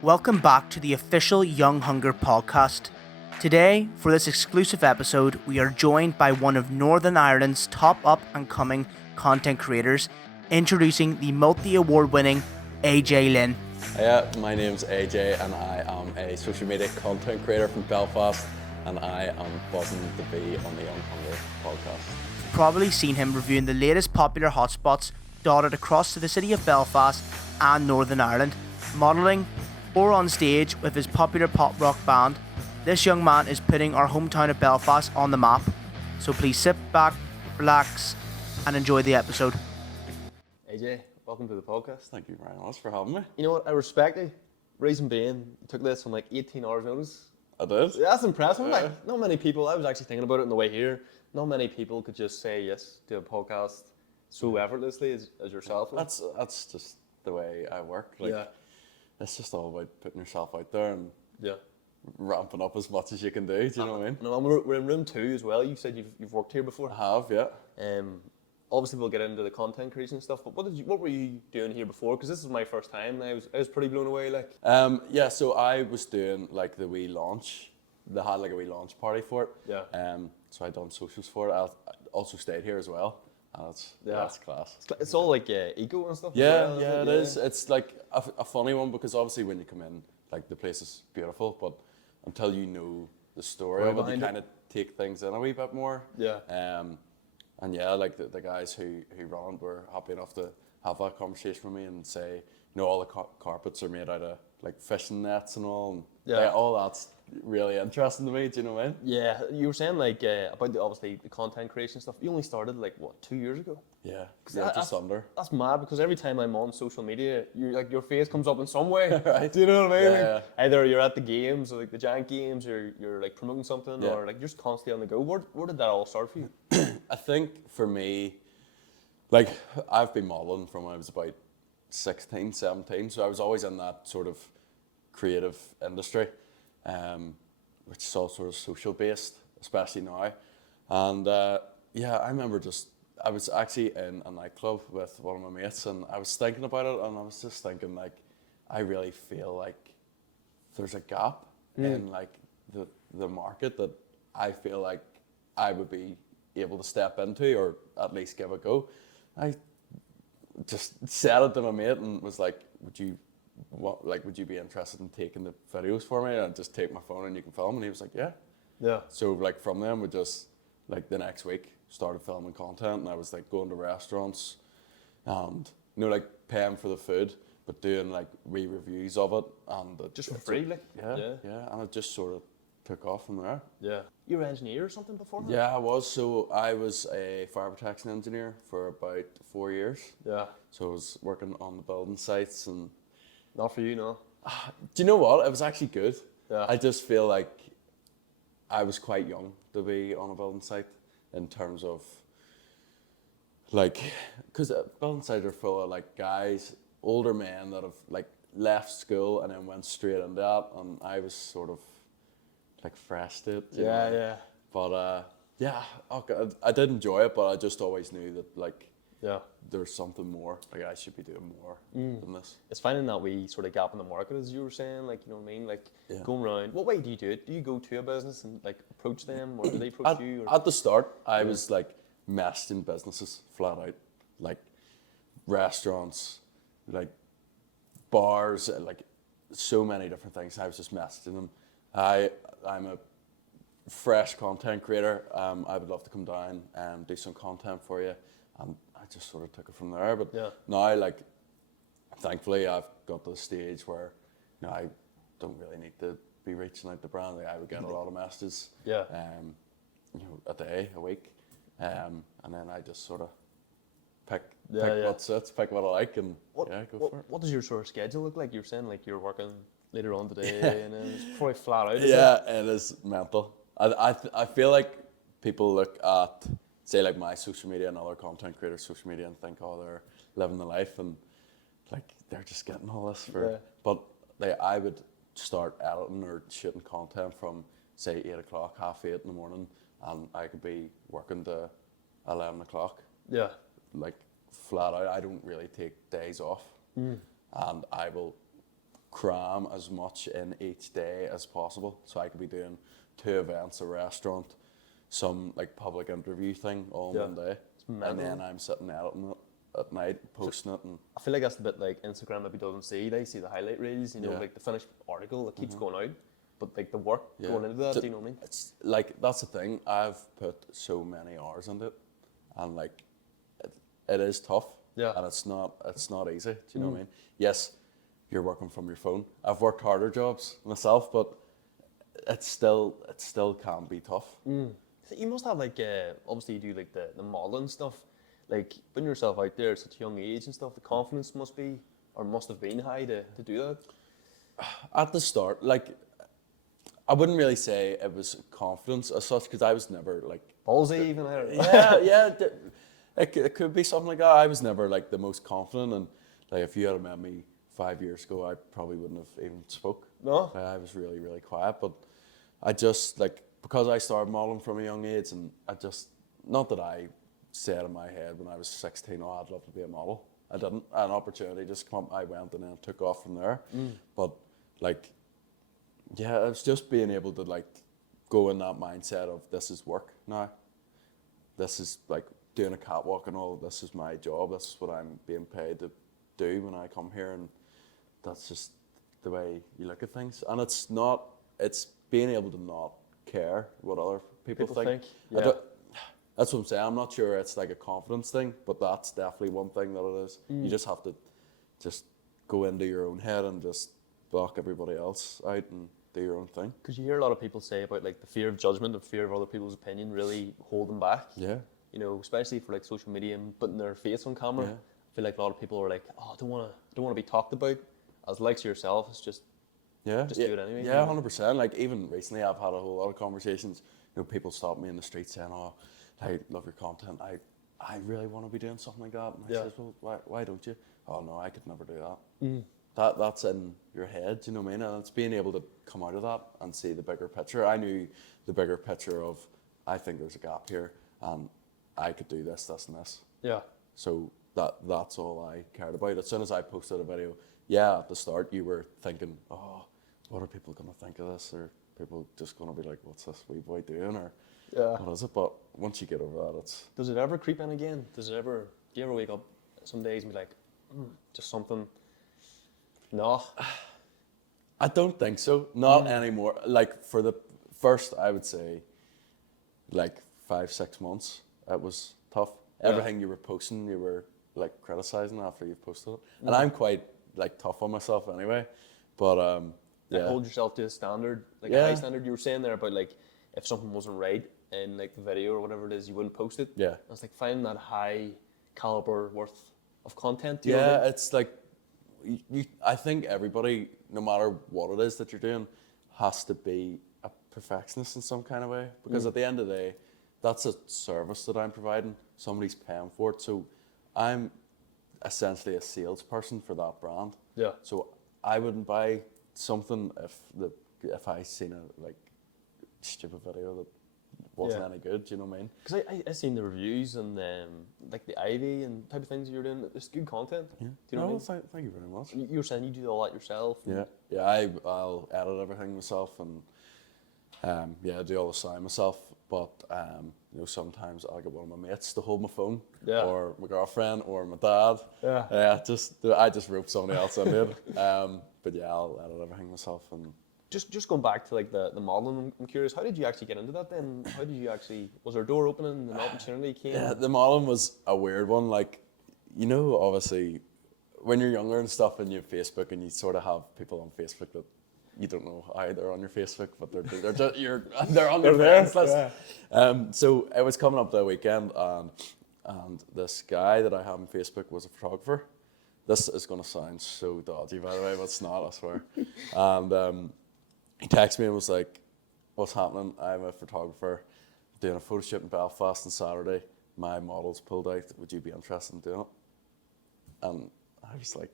Welcome back to the official Young Hunger podcast. Today, for this exclusive episode, we are joined by one of Northern Ireland's top up and coming content creators, introducing the multi-award winning AJ Lynn. My name's AJ and I am a social media content creator from Belfast, and I am buzzing to be on the Young Hunger podcast. You've probably seen him reviewing the latest popular hotspots dotted across the city of Belfast and Northern Ireland, modelling or on stage with his popular pop rock band. This young man is putting our hometown of Belfast on the map. So please sit back, relax, and enjoy the episode. AJ, welcome to the podcast. Thank you very much for having me. You know what, I respect you. Reason being, you took this on like 18 hours notice. I did. Yeah, that's impressive. Yeah. Like, not many people, I was actually thinking about it on the way here, not many people could just say yes to a podcast so effortlessly as yourself. That's just the way I work. Yeah. It's just all about putting yourself out there and Yeah. ramping up as much as you can do. Do you know what I mean? No, and we're in room 2 as well. You said you've worked here before. I have, yeah. Obviously we'll get into the content creation and stuff, but what were you doing here before? Because this is my first time. I was pretty blown away. Like. So I was doing like the wee launch. They had like a wee launch party for it. Yeah. So I done socials for it. I also stayed here as well. And that's class. It's all like eco and stuff. Yeah, as well, yeah, it is. It's like a funny one because obviously when you come in, like the place is beautiful, but until you know the story Right of it, you behind kind of take things in a wee bit more. Yeah. And yeah, like the guys who run it were happy enough to have that conversation with me and say, you know, all the carpets are made out of like fishing nets and all, and Yeah. all that's really interesting to me. Do you know what I mean? Yeah, you were saying like about obviously the content creation stuff. You only started like what 2 years ago? Yeah, that- just under. That's mad because every time I'm on social media, you like your face comes up in some way. Right. Do you know what I mean? Yeah, Like, either you're at the games, or like the giant games, or you're like promoting something, Yeah. or like you're just constantly on the go. Where did that all start for you? I think for me, like I've been modelling from when I was about 16, 17, so I was always in that sort of creative industry, which is all sort of social based, especially now. And I remember I was actually in a nightclub with one of my mates, and I was thinking about it, and I was just thinking like, I really feel like there's a gap in like the market that I feel like I would be able to step into or at least give a go. I just said it to my mate and was like, would you be interested in taking the videos for me? And I'd just take my phone and you can film. And he was like, yeah. Yeah. So like from them, we just like the next week started filming content, and I was like going to restaurants and like paying for the food, but doing like reviews of it and Just for free, like. yeah, and it just sort of took off from there. Yeah. You were an engineer or something before that? Yeah, I was. So I was a fire protection engineer for about 4 years. Yeah. So I was working on the building sites, and Not for you, no. do you know what? It was actually good. Yeah. I just feel like I was quite young to be on a building site in terms of like, because building sites are full of like guys, older men that have like left school and then went straight into that, and I was sort of like fresh to it. you know? Yeah. But okay, I did enjoy it, but I just always knew that like Yeah. there's something more. Like I should be doing more than this. It's finding that wee sort of gap in the market, as you were saying, like, you know what I mean? Like, Yeah. going around. What way do you do it? Do you go to a business and, like, approach them, or do they approach you? Or? At the start, I was like messaging businesses flat out, like restaurants, like bars, like so many different things. I was just messaging them. I'm a fresh content creator. I would love to come down and do some content for you. And I just sort of took it from there. But Yeah. now, like, thankfully, I've got to the stage where I don't really need to be reaching out to brand. Like, I would get a lot of messages, Yeah. a day, a week, and then I just sort of pick Yeah. what suits, pick what I like, and go for it. What does your sort of schedule look like? You were saying, like, you're working later on today, and then it's probably flat out. Is Yeah, it is mental. I feel like people look at, say, like my social media and other content creators' social media and think, oh, they're living the life, and like they're just getting all this for. Yeah. But I would start editing or shooting content from say 8 o'clock, 7:30 in the morning, and I could be working to 11 o'clock. Yeah. Like flat out. I don't really take days off, and I will cram as much in each day as possible. So I could be doing 2 events, a restaurant, some like public interview thing all in one day. And then I'm sitting editing it at night, posting it. And I feel like that's the bit like Instagram maybe doesn't see. They see the highlight reels, you know, like the finished article that keeps going out. But like the work going into that, do you know what I mean? It's like, that's the thing. I've put so many hours into it, and like it is tough. Yeah. And it's not easy. Do you know what I mean? Yes, you're working from your phone. I've worked harder jobs myself, but it still can be tough. So you must have like obviously you do like the modeling stuff. Like putting yourself out there at such a young age and stuff, the confidence must have been high to do that. At the start, like, I wouldn't really say it was confidence as such, because I was never like Ballsy even. I don't know. yeah. It could be something like that. I was never like the most confident, and like if you had met me 5 years ago, I probably wouldn't have even spoke. No. I was really, really quiet, but I just like, because I started modeling from a young age, and I just, not that I said in my head when I was 16, oh, I'd love to be a model. I didn't. An opportunity just come up, I went, and then it took off from there. But like, yeah, it's just being able to like go in that mindset of, this is work now. This is like doing a catwalk and all. This is my job. This is what I'm being paid to do when I come here, and that's just the way you look at things. And it's being able to not care what other people think. Yeah. That's what I'm saying. I'm not sure it's like a confidence thing, but that's definitely one thing that it is. You just have to just go into your own head and just block everybody else out and do your own thing. Because you hear a lot of people say about like the fear of judgment and fear of other people's opinion really hold them back. Yeah. You know, especially for like social media and putting their face on camera. Yeah. I feel like a lot of people are like, oh, I don't want to be talked about. As likes yourself, it's just do it anyway. Yeah, 100%. Like even recently, I've had a whole lot of conversations. You know, people stop me in the street saying, "Oh, I love your content. I really want to be doing something like that." And I says, "Well, why don't you?" "Oh no, I could never do that." That's in your head. Do you know what I mean? And it's being able to come out of that and see the bigger picture. I knew the bigger picture of, I think there's a gap here, and I could do this, this, and this. Yeah. So that's all I cared about. As soon as I posted a video, yeah, at the start you were thinking, oh, what are people going to think of this? Or people just going to be like, what's this wee boy doing? Or what is it? But once you get over that, it's... Does it ever creep in again? Do you ever wake up some days and be like, just something? No. I don't think so. Not anymore. Like for the first, I would say, like 5-6 months, it was tough. Everything you were posting, you were like criticizing after you've posted it. And I'm quite like tough on myself anyway. But Hold yourself to a standard, like a high standard. You were saying there about like if something wasn't right in like the video or whatever it is, you wouldn't post it. Yeah. It's like finding that high caliber worth of content. Do you know what I mean? It's like I think everybody, no matter what it is that you're doing, has to be a perfectionist in some kind of way. Because at the end of the day, that's a service that I'm providing. Somebody's paying for it. So I'm essentially a salesperson for that brand. Yeah. So I wouldn't buy something if I seen a like stupid video that wasn't any good. Do you know what I mean? Because I seen the reviews and like the Ivy and type of things you're doing. It's good content. Yeah. Do you know what I mean? Thank you very much. You were saying you do all that yourself. Yeah. I'll edit everything myself and I do all the sound myself. But you know, sometimes I'll get one of my mates to hold my phone, or my girlfriend, or my dad. I just rope somebody else in it. But yeah, I'll edit everything myself. And just going back to like the modeling, I'm curious, how did you actually get into that then? How did you actually, was there a door opening and an opportunity came? Yeah, the modeling was a weird one. Like, you know, obviously, when you're younger and stuff, and you have Facebook, and you sort of have people on Facebook that you don't know how they're on your Facebook, but they're just, they're on their friends list. So it was coming up that weekend, and this guy that I have on Facebook was a photographer. This is going to sound so dodgy, by the way, but it's not, I swear. And he texted me and was like, "What's happening? I'm a photographer doing a photo shoot in Belfast on Saturday. My model's pulled out. Would you be interested in doing it?" And I was like,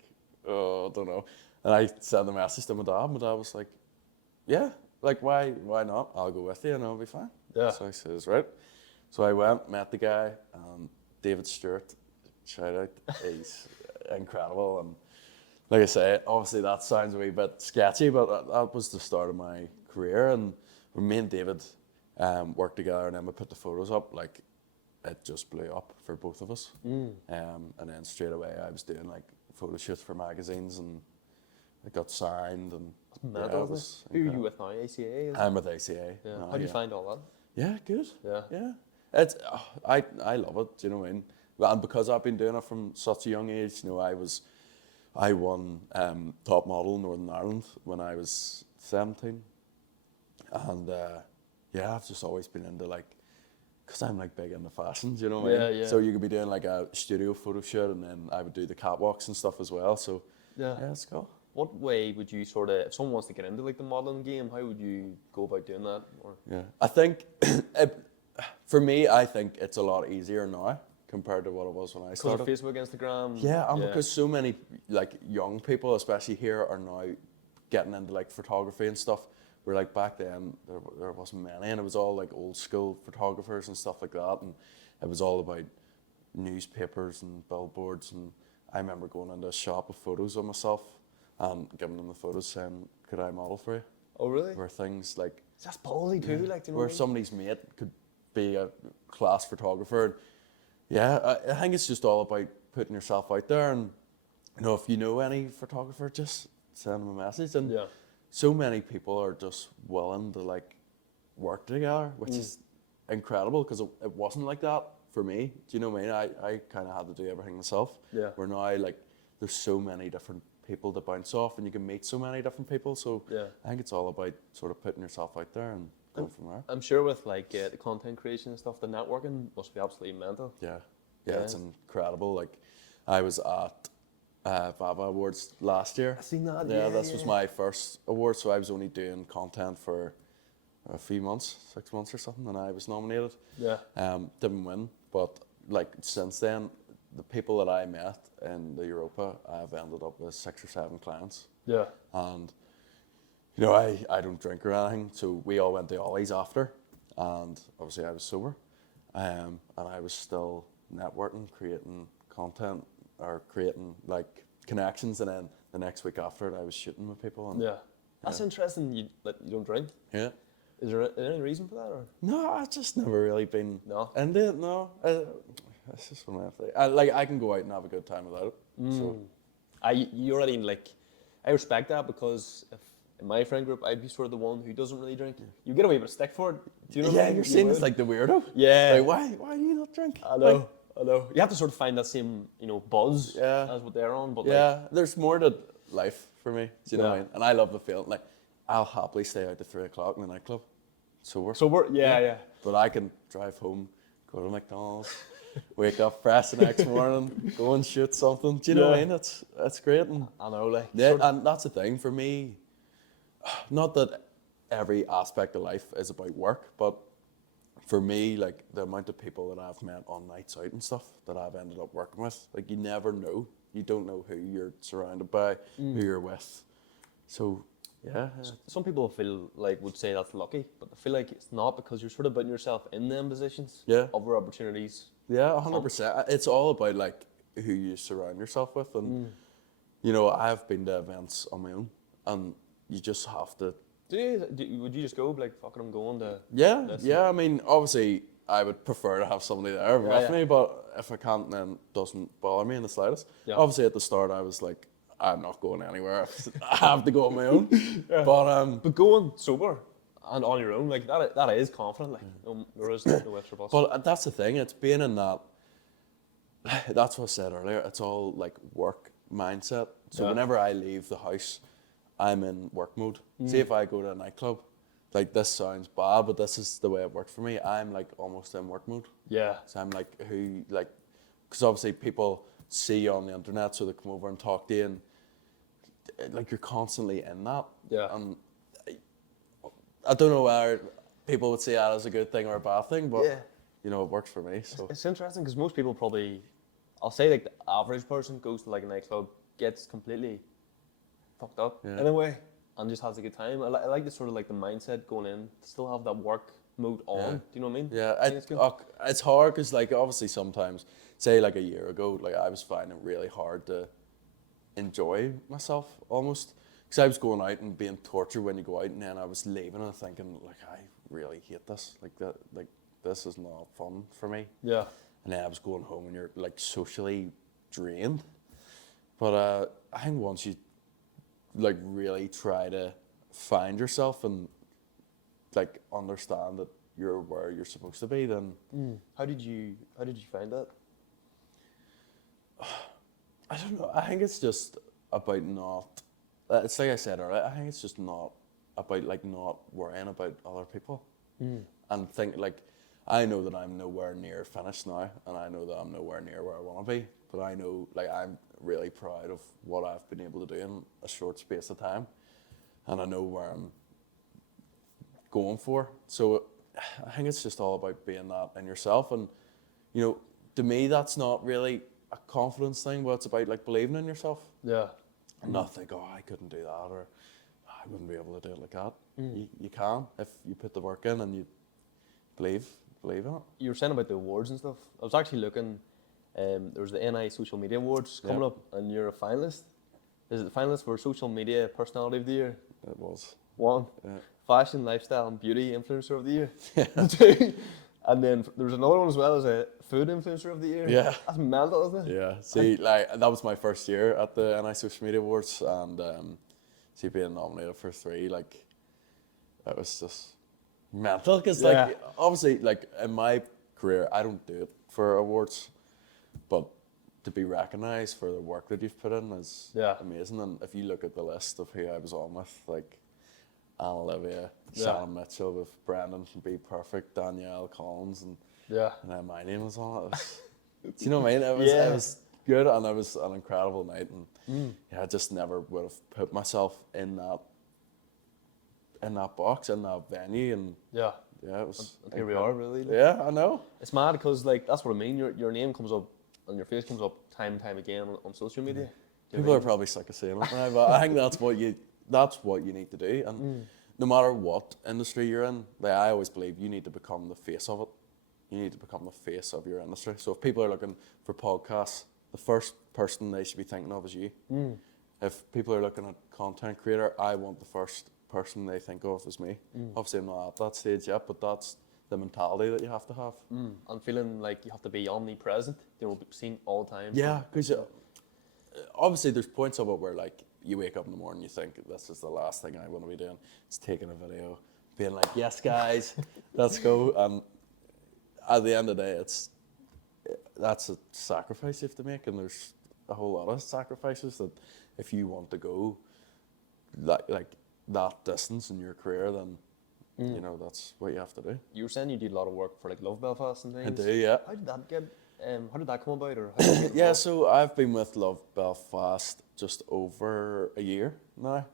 "Oh, I don't know." And I sent a message to my dad. My dad was like, "Yeah, like why not? I'll go with you and I'll be fine." Yeah. So I says, "Right." So I went, met the guy, David Stewart, shout out, he's incredible. And like I say, obviously that sounds a wee bit sketchy, but that was the start of my career. And when me and David worked together, and then we put the photos up, like it just blew up for both of us. And then straight away, I was doing like photo shoots for magazines, and it got signed. And Mental, it was Who are you incredible. with now? ACA? Is it? I'm with ACA. Yeah. now, How do you find all Yeah, good. that? Yeah. Yeah, it's I love it. Do you know what I mean? Well, and because I've been doing it from such a young age, you know, I won top model in Northern Ireland when I was 17, and yeah, I've just always been into like, cause I'm like big into fashion. Do you know what I mean? Yeah, yeah. So you could be doing like a studio photo shoot, and then I would do the catwalks and stuff as well. So Yeah. yeah, it's cool. What way would you sort of, if someone wants to get into like the modeling game, how would you go about doing that? Or Yeah, I think for me, I think it's a lot easier now compared to what it was when I because of started. Facebook, Instagram? Yeah, and because so many like young people, especially here, are now getting into like photography and stuff. Where like back then there wasn't many, and it was all like old school photographers and stuff like that, and it was all about newspapers and billboards. And I remember going into a shop with photos of myself and giving them the photos, saying, "Could I model for you?" Oh, really? Where things like That's ballsy too, like, do you know where what I mean? somebody's mate could be a class photographer. Yeah, I think it's just all about putting yourself out there, and you know, if you know any photographer, just send them a message. And Yeah. so many people are just willing to like work together, which is incredible, because it wasn't like that for me. Do you know what I mean? I kind of had to do everything myself. Yeah. Where now like there's so many different people to bounce off, and you can meet so many different people. So Yeah. I think it's all about sort of putting yourself out there and going from there. I'm sure with like the content creation and stuff, the networking must be absolutely mental. Yeah, Yeah. it's incredible. Like, I was at Vava Awards last year. I seen that. Yeah, this was my first award, so I was only doing content for a few months, 6 months or something, and I was nominated. Yeah. Didn't win, but like since then, the people that I met in the Europa, I've ended up with 6 or 7 clients, Yeah. and you know, I don't drink or anything, so we all went to Ollie's after, and obviously I was sober, and I was still networking, creating content, or creating like connections, and then the next week after it, I was shooting with people. And Yeah. That's interesting. You don't drink. yeah. Is there any reason for that, or No, I've just never really been no? into it. No, it's just one of the I can go out and have a good time without it. So You already like, I respect that, because if in my friend group I'd be sort of the one who doesn't really drink. You get away with a stick for it. Do you know? what I yeah, mean? you're You seen as would. like the weirdo. Yeah. Like, why do you not drink? I know. I know. You have to sort of find that same buzz Yeah. as what they're on. But Yeah, there's more to life for me. Do you know what I Yeah. mean? And I love the feeling. Like, I'll happily stay out to 3 o'clock in the nightclub. so we're yeah. But I can drive home, go to McDonald's, wake up fresh the next morning, go and shoot something. Do you know what I mean? That's great. And I know, like yeah, and that's the thing for me. Not that every aspect of life is about work, but for me, like the amount of people that I've met on nights out and stuff that I've ended up working with, like you never know. You don't know who you're surrounded by, who you're with. So yeah, some people would say that's lucky, but I feel like it's not, because you're sort of putting yourself in them positions. Yeah. Other opportunities. yeah, 100%. It's all about like who you surround yourself with, and you know, I've been to events on my own, and you just have to. Would you just go like, fuck it, I'm going to? Yeah, this? yeah. I mean, obviously, I would prefer to have somebody there with yeah. me, but if I can't, then it doesn't bother me in the slightest. Yeah. Obviously, at the start, I was like, I'm not going anywhere. I have to go on my own. But But going sober and on your own, like that is confident. Like there is no ifs or buts. but that's the thing. It's being in that. That's what I said earlier. It's all like work mindset. So Yeah. whenever I leave the house, I'm in work mode. See, if I go to a nightclub, like this sounds bad, but this is the way it worked for me. I'm like almost in work mode. Yeah. So I'm like, because obviously people see you on the internet, so they come over and talk to you, and like you're constantly in that. Yeah. And I don't know whether people would say that as a good thing or a bad thing, but Yeah. you know, it works for me. So It's interesting because most people probably, I'll say like the average person goes to like a nightclub, gets completely fucked up Yeah. in a way, and just has a good time. I like the sort of like the mindset going in, still have that work mode on. Yeah. Do you know what I mean? yeah, I think it's good. it's hard because like obviously sometimes, say like a year ago, like I was finding it really hard to enjoy myself almost. Because I was going out and being tortured when you go out, and then I was leaving and thinking, like, I really hate this. Like this is not fun for me. Yeah. And then I was going home and you're like socially drained. But I think once you like really try to find yourself and like understand that you're where you're supposed to be, then How did you find that? I don't know. I think it's just about not. It's like I said earlier. I think it's just not about like not worrying about other people and think like I know that I'm nowhere near finished now, and I know that I'm nowhere near where I want to be. But I know like I'm really proud of what I've been able to do in a short space of time, and I know where I'm going for. So I think it's just all about being that in yourself, and you know, to me that's not really a confidence thing, but it's about like believing in yourself. Yeah. And not think, oh, I couldn't do that, or I wouldn't be able to do it like that. You can if you put the work in and you believe in it. You were saying about the awards and stuff. I was actually looking. There was the NI Social Media Awards coming up, and you're a finalist. Is it the finalist for Social Media Personality of the Year? It was. One. Yeah. Fashion, Lifestyle, and Beauty Influencer of the Year. Two. And then there was another one as well as a Food Influencer of the Year. Yeah. That's mental, isn't it? Yeah. See, like that was my first year at the NI Social Media Awards, and see being nominated for 3, like it was just mental. Because like obviously, like in my career, I don't do it for awards, but to be recognised for the work that you've put in is amazing. And if you look at the list of who I was on with, like Anne Olivia, Sam Mitchell with Brendan from Be Perfect, Danielle Collins, and then my name was on it. Do you know what I mean? It was good, and it was an incredible night. And I just never would have put myself in that box, in that venue, and yeah, it was. And here we are, really. Yeah, I know. It's mad because like that's what I mean. Your name comes up and your face comes up time and time again on social media. People are probably sick of saying it now, but I think that's what you need to do. And no matter what industry you're in, like I always believe you need to become the face of it. You need to become the face of your industry. So if people are looking for podcasts, the first person they should be thinking of is you. If people are looking at content creator, I want the first person they think of as me. Obviously I'm not at that stage yet, but that's the mentality that you have to have. And feeling like you have to be omnipresent, seen all the time. Yeah, because obviously there's points of it where like you wake up in the morning, you think this is the last thing I want to be doing. It's taking a video, being like, yes guys, let's go. And at the end of the day, that's a sacrifice you have to make, and there's a whole lot of sacrifices that if you want to go like that distance in your career, then you know that's what you have to do. You were saying you did a lot of work for like Love Belfast and things. I do, yeah. How did that get? How did that come about, or how did you get Yeah, involved? so I've been with Love Belfast just over a year now.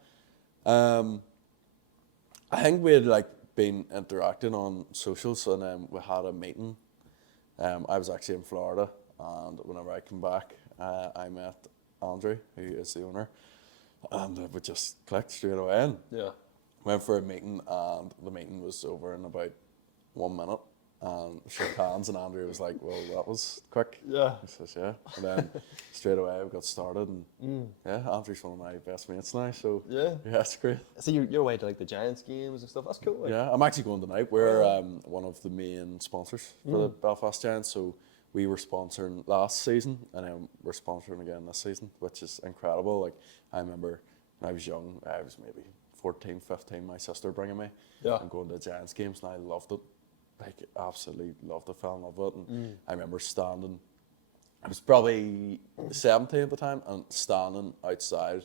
I think we had like been interacting on socials, and then we had a meeting. I was actually in Florida, and whenever I came back, I met Andrew, who is the owner, and we just clicked straight away. And went for a meeting, and the meeting was over in about 1 minute. And shook hands, and Andrew was like, "Well, that was quick." Yeah. I says, "Yeah." And then straight away we got started, and Andrew's one of my best mates now. So yeah, it's great. So you're away to like the Giants games and stuff. That's cool. Like. Yeah, I'm actually going tonight. We're one of the main sponsors for the Belfast Giants. So we were sponsoring last season, and then we're sponsoring again this season, which is incredible. Like I remember when I was young, I was maybe 14, 15. My sister bringing me and going to Giants games, and I loved it. Like absolutely loved it, fell in love with it. And I remember standing, I was probably 17 at the time, and standing outside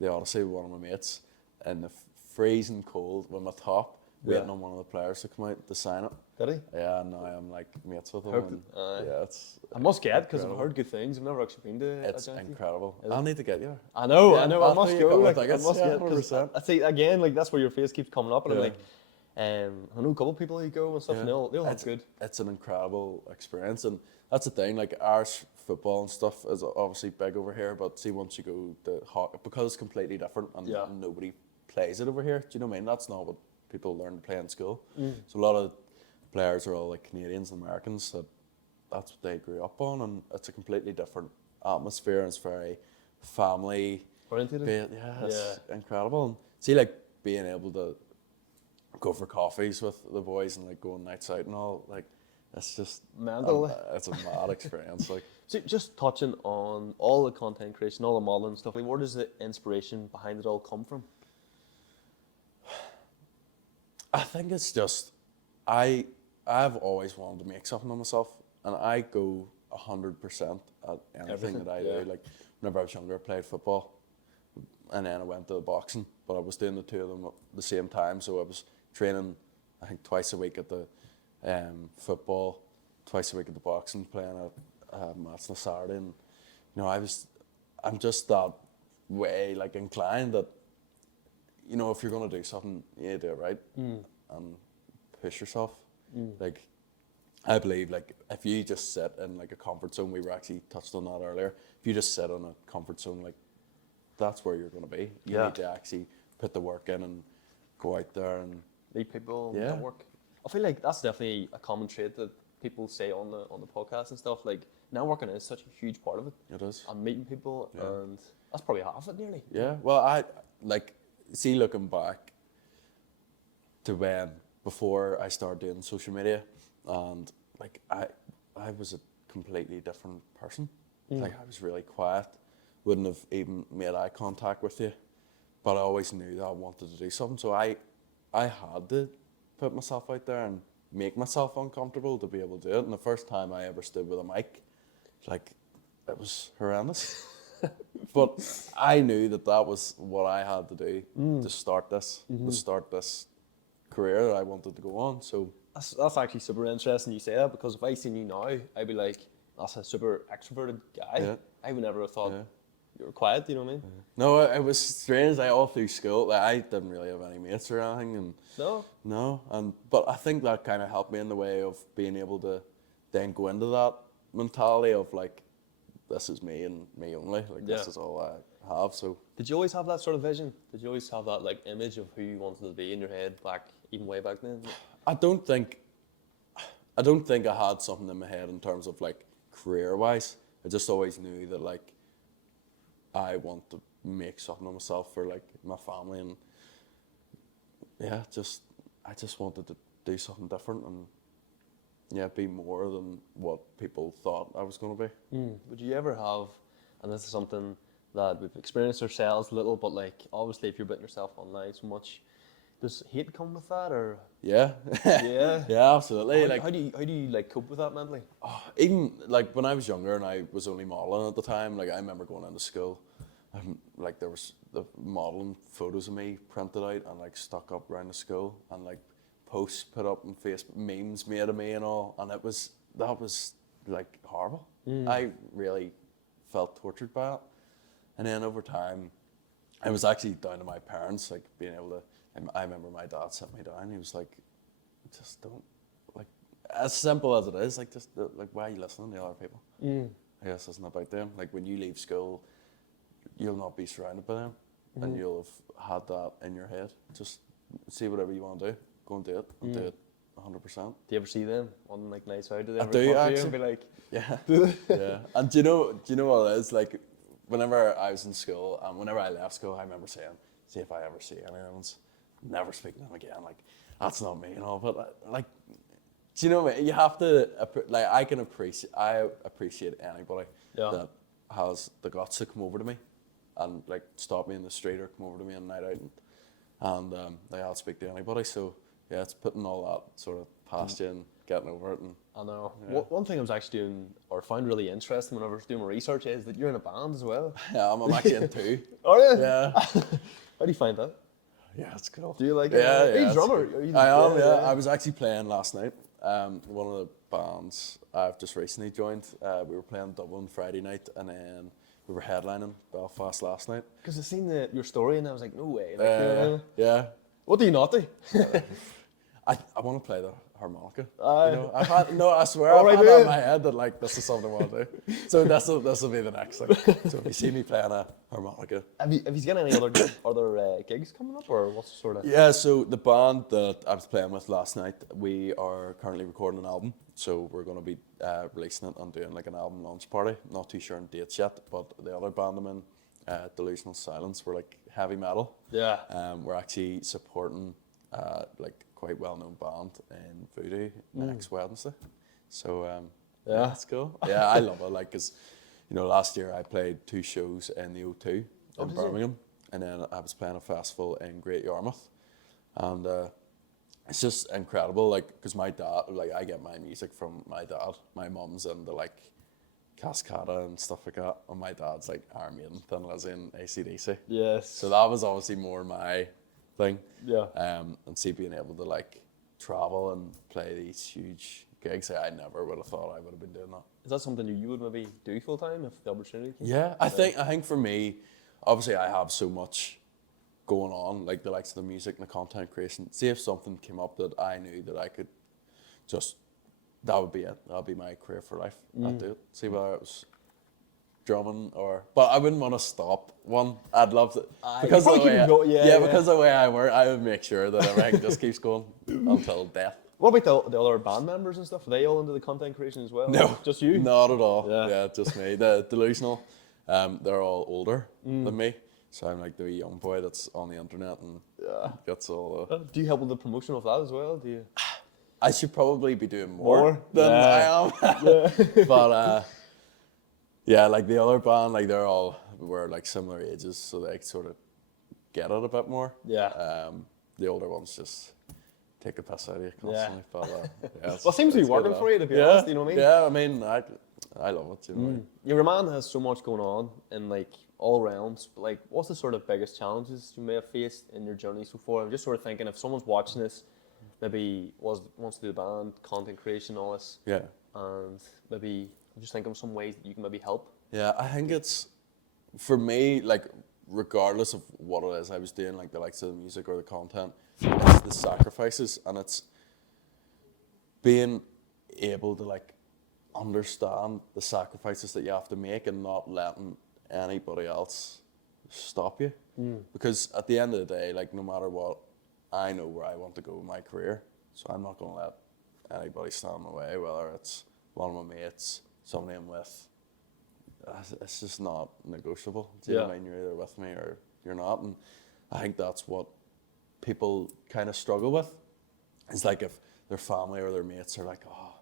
the Odyssey with one of my mates in the freezing cold with my top, waiting on one of the players to come out to sign it. Did he? Yeah, and now I'm like mates with him. And, yeah, it's. I must get, because I've heard good things. I've never actually been to It's a Giants incredible. I'll need to get you. I know, Yeah, I I'll must pay you a go. couple Like, of I tickets. must Yeah, get, 100%. I see again, like that's where your face keeps coming up, and I'm Yeah. like, I know a couple of people who go and stuff, and they'll have good. It's an incredible experience, and that's the thing. Like Irish football and stuff is obviously big over here, but see once you go to hockey, because it's completely different, and nobody plays it over here. Do you know what I mean? That's not what people learn to play in school. So a lot of players are all like Canadians and Americans. That's what they grew up on, and it's a completely different atmosphere, and it's very family. Oriented. Yeah, it's incredible. And see, like being able to go for coffees with the boys and like going nights out and all, like it's just Mental. it's a mad experience. Like, So just touching on all the content creation, all the modeling stuff, like where does the inspiration behind it all come from? I think it's just I've always wanted to make something of myself, and I go 100% at anything Everything, that I yeah. do. Like whenever I was younger, I played football, and then I went to the boxing, but I was doing the two of them at the same time. So I was training, I think twice a week at the football, twice a week at the boxing, playing a match on a Saturday, and you know I'm just that way like inclined that you know if you're gonna do something, you do it right and push yourself. Like I believe like if you just sit in like a comfort zone, we were actually touched on that earlier. If you just sit in a comfort zone, like that's where you're gonna be. You Yeah. need to actually put the work in and go out there and Meet people, Yeah. network. I feel like that's definitely a common trait that people say on the podcast and stuff. Like networking is such a huge part of it. it is. And meeting people, Yeah. and that's probably half it nearly. Yeah, well, I like see looking back to when before I started doing social media, and like I was a completely different person. Like I was really quiet, wouldn't have even made eye contact with you, but I always knew that I wanted to do something. So I had to put myself out there and make myself uncomfortable to be able to do it. And the first time I ever stood with a mic, like it was horrendous. But I knew that was what I had to do to start this, career that I wanted to go on. So That's actually super interesting you say that, because if I seen you now, I'd be like, that's a super extroverted guy. Yeah. I would never have thought Yeah. you were quiet, you know what I mean? no, it was strange. Like all through school, like I didn't really have any mates or anything, and No? but I think that kind of helped me in the way of being able to then go into that mentality of like, this is me and me only. Like this Yeah. is all I have. So Did you always have that sort of vision? Did you always have that like image of who you wanted to be in your head even way back then? I don't think I had something in my head in terms of like career wise. I just always knew that like I want to make something of myself for like my family, and yeah, I just wanted to do something different and yeah, be more than what people thought I was going to be. Would you ever have, and this is something that we've experienced ourselves a little, but like obviously if you're putting yourself online so much, does hate come with that, or Yeah, Yeah. yeah, absolutely. how do you like cope with that mentally? Even like when I was younger and I was only modeling at the time, like I remember going into school, like there was the modeling photos of me printed out and like stuck up around the school, and like posts put up on Facebook, memes made of me and all, and that was like horrible. I really felt tortured by it, and then over time, it was actually down to my parents, like being able to. I remember my dad sat me down. He was like, "Just don't, like, as simple as it is, like, just like, why are you listening to other people? I guess it's not about them. Like, when you leave school, you'll not be surrounded by them, and you'll have had that in your head. Just see whatever you want to do, go and do it, and do it 100%. Do you ever see them on like nights out? Do they I ever do, come up to you actually. and be like, Yeah, yeah. And do you know what it is? Like, whenever I was in school, and whenever I left school, I remember saying, "See if I ever see any of them, never speak to them again." Like, that's not me and all. But like, do you know what I mean? You have to like. I appreciate anybody Yeah. that has the guts to come over to me, and like stop me in the street or come over to me on a night out, and like I'll speak to anybody. So yeah, it's putting all that sort of past you and getting over it. And I know. Yeah. One thing I was actually doing, or found really interesting when I was doing my research, is that you're in a band as well. yeah, I'm actually in two. Are you? Yeah. How do you find that? Yeah, it's cool. Do you like Yeah, it? Are you it's drummer? cool. Are you- I am, yeah. yeah. I was actually playing last night. One of the bands I've just recently joined, we were playing Dublin Friday night, and then we were headlining Belfast last night. Because I seen your story and I was like, no way. Like, you know, Yeah. what do you not do? I want to play the harmonica. Aye. You know, I swear, All I've right, had that in yeah. my head that like this is something I want to do. So this will be the next thing. So if you see me playing a harmonica. Have you got any other gigs coming up, or what's sort of? Yeah, so the band that I was playing with last night, we are currently recording an album. So we're going to be releasing it and doing like an album launch party. Not too sure on dates yet, but the other band I'm in, Delusional Silence. We're like heavy metal. Yeah. We're actually supporting like quite well-known band in Voodoo next Wednesday. So yeah, that's cool. Yeah, I love it. Like, cause last year I played 2 shows in the O2 in did you? Birmingham, and then I was playing a festival in Great Yarmouth, and it's just incredible. Like, cause my dad, like, I get my music from my dad. My mum's into like Cascada and stuff like that, and my dad's like Iron Maiden, Thin Lizzy, and AC/DC. Yes. So that was obviously more my thing. Yeah. And see, being able to like travel and play these huge gigs, I never would have thought I would have been doing that. Is that something you would maybe do full time if the opportunity came? Yeah, I think for me, obviously I have so much going on, like the likes of the music and the content creation. See if something came up that I knew that I could just, that would be it. That would be my career for life. I'd do it. See whether it was drumming but I wouldn't want to stop one. I'd love to, because of the way because of the way I work, I would make sure that everything just keeps going until death. What about the other band members and stuff? Are they all into the content creation as well? No, just you? Not at all. Yeah. Just me. The Delusional, they're all older than me, so I'm like the wee young boy that's on the internet and gets all. Do you help with the promotion of that as well? Do you? I should probably be doing more than Yeah. I am. But yeah, like the other band, like we're like similar ages, so they sort of get it a bit more. Yeah. The older ones just take the piss out of you constantly. But yeah, Well, it seems to be working for you, to be honest. You know what I mean? Yeah, I mean, I love it. Your man has so much going on in like all realms. But like, what's the sort of biggest challenges you may have faced in your journey so far? I'm just sort of thinking if someone's watching this, maybe wants to do the band, content creation, all this. Yeah. And maybe I'm just thinking of some ways that you can maybe help. Yeah, I think it's, for me, like, regardless of what it is I was doing, like the likes of the music or the content, it's the sacrifices, and it's being able to like understand the sacrifices that you have to make and not letting anybody else stop you. Because at the end of the day, like, no matter what, I know where I want to go with my career, so I'm not going to let anybody stand in the way, whether it's one of my mates, somebody I'm with. It's just not negotiable. Do you know what I mean? You're either with me or you're not. And I think that's what people kind of struggle with. It's like if their family or their mates are like, oh,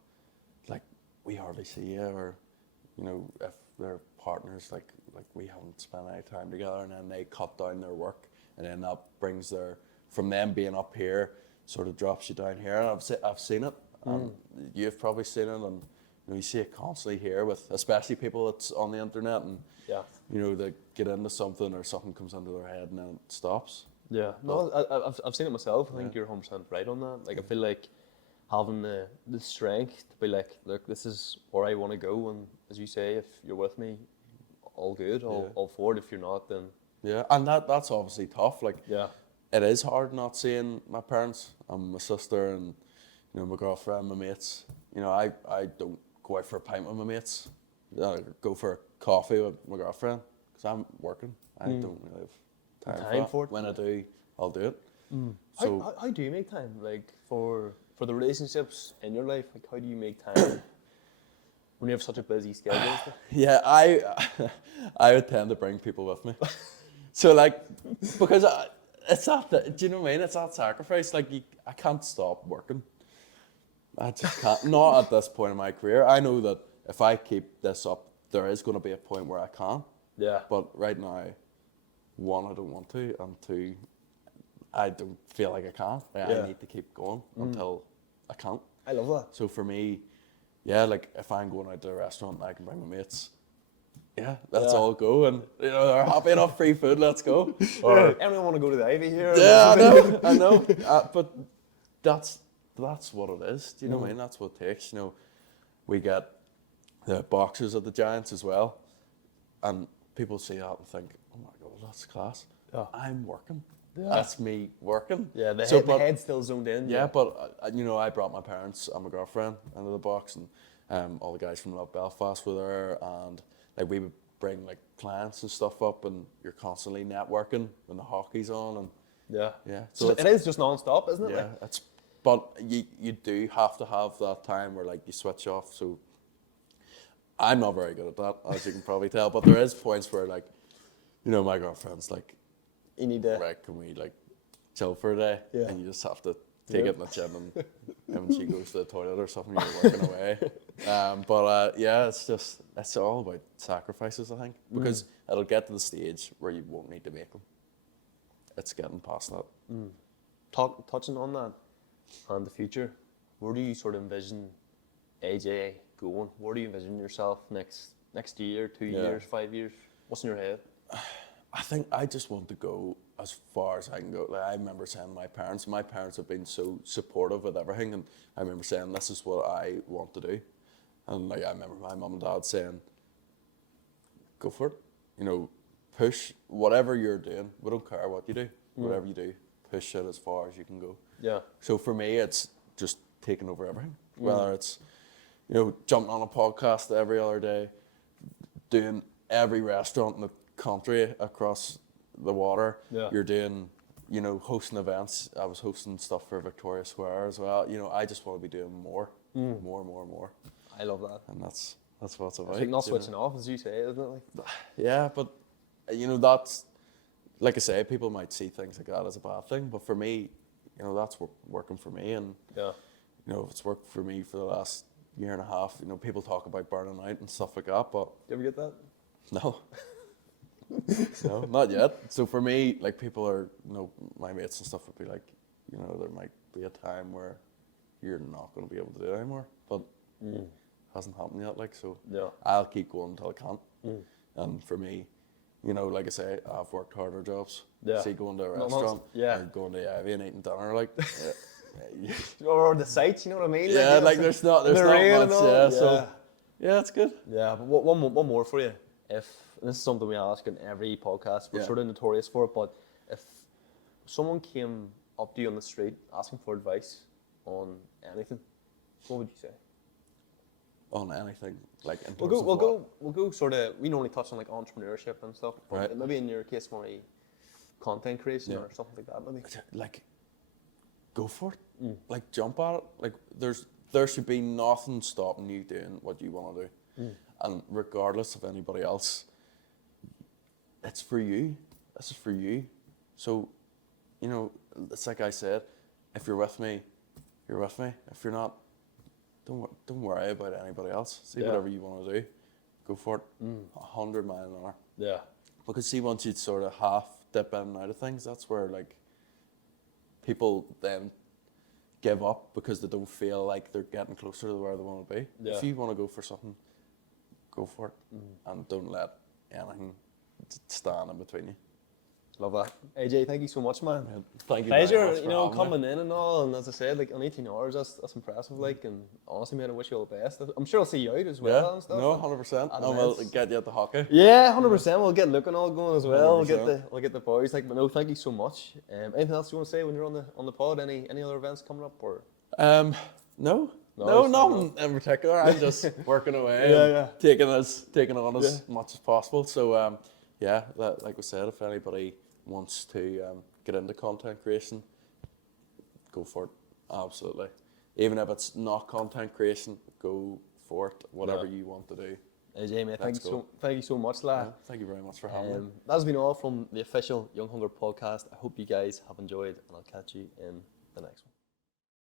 like, we hardly see you, or, if their partners, like we haven't spent any time together, and then they cut down their work, and then that brings from them being up here, sort of drops you down here. And I've seen it, and you've probably seen it, and you see it constantly here with, especially people that's on the internet, and they get into something or something comes into their head and then it stops. Yeah, no, I've seen it myself. I think you're 100% right on that. Like, I feel like having the strength to be like, look, this is where I want to go, and as you say, if you're with me, all good, all for it. If you're not, then and that's obviously tough. Like, it is hard not seeing my parents and my sister and my girlfriend, my mates. I don't go out for a pint with my mates. I go for a coffee with my girlfriend because I'm working. I don't really have time for it. When I do, I'll do it. So how do you make time, like, for the relationships in your life? Like, how do you make time when you have such a busy schedule? Yeah, I would tend to bring people with me. So like, because it's that, do you know what I mean? It's that sacrifice. Like, I can't stop working. I just can't. Not at this point in my career. I know that if I keep this up, there is going to be a point where I can. Yeah. But right now, one, I don't want to, and two, I don't feel like I can. I need to keep going until I can't. I love that. So for me, like, if I'm going out to a restaurant and I can bring my mates, let's all go, and they're happy enough, free food, let's go. Or anyone want to go to the Ivy here? Yeah, I know. But that's what it is. Do you know what I mean? That's what it takes. We get the boxers at the Giants as well, and people see that and think, oh my God, that's class. Yeah. I'm working. Yeah. That's me working. Yeah, the head's still zoned in. Yeah, but I brought my parents and my girlfriend into the box, and all the guys from Belfast were there, and like we would bring like clients and stuff up, and you're constantly networking when the hockey's on, and yeah. So it is just non-stop, isn't it? Yeah, but you do have to have that time where like you switch off. So I'm not very good at that, as you can probably tell, but there is points where like you know, my girlfriend's like, You need to. right, can we like chill for a day? Yeah. And you just have to take Yep. it in the gym and when she goes to the toilet or something, you're working away. Yeah, it's all about sacrifices, I think, because it'll get to the stage where you won't need to make them. It's getting past that. Touching on that and the future, where do you sort of envision AJ going? Where do you envision yourself next year, 2 years, 5 years? What's in your head? I think I just want to go as far as I can go. Like, I remember saying my parents have been so supportive with everything, and I remember saying this is what I want to do, and like I remember my mum and dad saying, "Go for it, you know, push whatever you're doing. We don't care what you do, whatever you do, push it as far as you can go." Yeah. So for me, it's just taking over everything. Whether it's, you know, jumping on a podcast every other day, doing every restaurant in the country across the water. Yeah. You're doing, you know, hosting events. I was hosting stuff for Victoria Square as well. You know, I just want to be doing more. I love that. And that's what it's about. I think not you know. switching off, as you say, isn't it? Like, Yeah, but you know, that's, like I say, people might see things like that as a bad thing, but for me, you know, that's working for me, and yeah. you know, it's worked for me for the last year and a half. You know, people talk about burning out and stuff like that, but Do you ever get that? no. No, not yet. So for me, like, people are, you know, my mates and stuff would be like, you know, there might be a time where you're not going to be able to do it anymore, but hasn't happened yet. Like, so Yeah. I'll keep going until I can't. And for me, you know, like I say, I've worked harder jobs. Yeah. See, going to a No, restaurant, yeah. or going to Ivy and eating dinner, like, Or the sights, you know what I mean? yeah, like there's not the rain much, and all, yeah. yeah. So yeah, it's good. Yeah, but one more for you. If and this is something we ask in every podcast, we're Yeah. sort of notorious for it, but if someone came up to you on the street asking for advice on anything, what would you say? On anything, like in terms We'll of what? go sort of. We normally touch on like entrepreneurship and stuff, but Right. maybe in your case, more content creation Yeah. or something like that. Maybe. Like, go for it. Like, jump at it. Like, there should be nothing stopping you doing what you want to do, and regardless of anybody else, it's for you. This is for you. So, you know, it's like I said, if you're with me, you're with me. If you're not, don't worry about anybody else. See, Yeah. whatever you want to do, go for it. 100 miles an hour. Yeah. Because see, once you sort of half dip in and out of things, that's where like people then give up because they don't feel like they're getting closer to where they want to be. Yeah. If you want to go for something, go for it, and don't let anything stand in between you. Love that. AJ, thank you so much, man. Thank you very Pleasure, much for you know, having coming me. in and all, and as I said, like on 18 hours, that's impressive, like, and honestly, man, I wish you all the best. I'm sure I'll see you out as well Yeah, and stuff. no, 100%. At And we'll events. get you at the hockey. Yeah, 100%. We'll get looking all going as well. 100%. We'll get the boys. Like, but no, thank you so much. Anything else you want to say when you're on the pod? Any other events coming up or? No, No, nothing in particular. I'm just working away, Yeah, and taking on as much as possible. So yeah, like we said, if anybody wants to get into content creation, go for it. Absolutely. Even if it's not content creation, go for it. Whatever you want to do. AJ, mate, Let's go. thank you so much, lad. Yeah, thank you very much for having me. That's been all from the official Young Hunger podcast. I hope you guys have enjoyed, and I'll catch you in the next one.